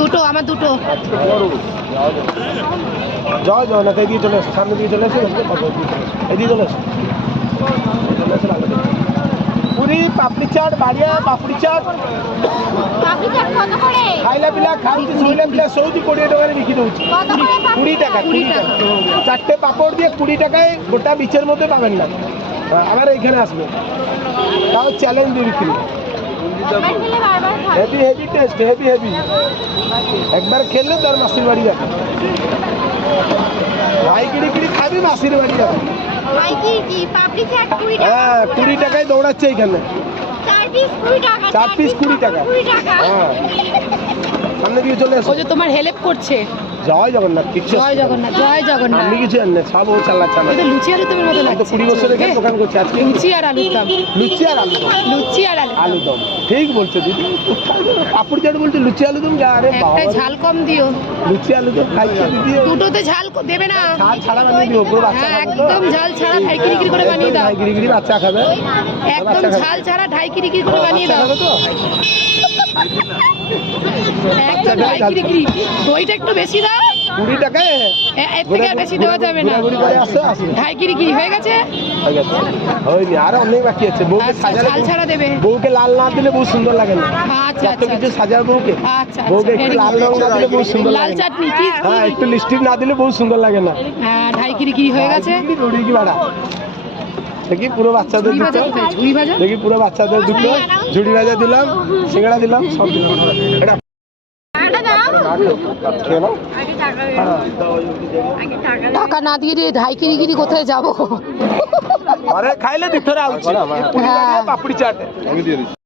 দুটো আমার দুটো। জয় জগন্নাথ, এদিকে চলে আসো, সামনে দিকে চলে আসো, এদিকে চলে আসো। পুরি পাপড়ি চাট, বাড়িয়া পাপড়ি চাট খাইলা পিলা খাଉଛି ଶୋଇଲା ପିଲା ଶୋଉଛି 20 ଟଙ୍କାରେ ବିକି ଦଉଛି। 20 টাকা 20 টাকা। চারটে পাপড় দিয়ে 20 টাকায় গোটা বিচের মধ্যে পাবেন না। আবার এইখানে আসবে, তাও চ্যালেঞ্জ দিয়ে বিক্রি। Heavy heavy taste, heavy heavy. একবার খেললে তার মাসির বাড়ি যাবে, ভাই কিনে কিনে খাবি মাসির বাড়ি যাবে। হ্যাঁ 20 টাকায় দৌড়াচ্ছে এইখানে, 4 পিস 20 টাকা। হ্যাঁ সামনে দিয়ে চলে আসো। ও যে তোমার হেল্প করছে। জয় জগন্নাথ। জয় জগন্নাথ, জয় জগন্নাথ। আমি কিছু জানি না, সব ও চালাচ্ছে। এটা লুচি আলু দমের মতো লাগছে। 20 বছর এখানে দোকান করছে, আজকে লুচি আর আলুর দম। লুচি আর আলু দম, লুচি আর আলু দম। ঠিক বলছো দিদি, পাপড় চাট বলছো, লুচি আলু দম। আরে বাবা, একটা ঝাল কম দিও। লুচি আলু দম খাইছো দিদি? দুটোতে ঝাল দেবে না, ঝাল ছাড়া বানিয়ে দিও, পুরো বাচ্চা খাবে তো। একদম ঝাল ছাড়া ঢাই কিরি করে বানিয়ে দাও। ঢাই কিরি বাচ্চা খাবে, একদম ঝাল ছাড়া ঢাই কিরি করে বানিয়ে দাও। তো একদম ঢাই কিরি। দইটা একটু বেশি দাও। 20 টাকায় এর থেকে আর বেশি দেওয়া যাবে না। ঘুরাঘুরি করে আসো আসো। ঢাই কিরি হয়ে গেছে। হয়নি, আরো অনেক বাকি আছে। বউকে সাজালে, ঝাল ছাড়া দেবে। বউকে লাল না দিলে বহু সুন্দর লাগে না। আচ্ছা এত কিছু সাজার বউকে, আচ্ছা বউকে একটু লাল রং না দিলে বহু সুন্দর লাল লাগে না। চাটনি কি? হ্যাঁ একটু লিপস্টিক না দিলে বহু সুন্দর লাগে না। হ্যাঁ ঢাই কিরি হয়ে গেছে। দড়ি কি বাড়া দেখি, পুরো বাচ্চাদের ঝুড়ি ভাজা কোথায়? ঝুড়ি ভাজা দেখি, পুরো বাচ্চাদের দুটো ঝুড়ি ভাজা দিলাম, সিঙ্গাড়া দিলাম, সব দিলাম। এটা খেয়ে নাও। টাকা না দিয়ে ঢাই কিরি কোথায় যাবো? আরে খাইলে 2 থর আউছি। পাপড়ি চাট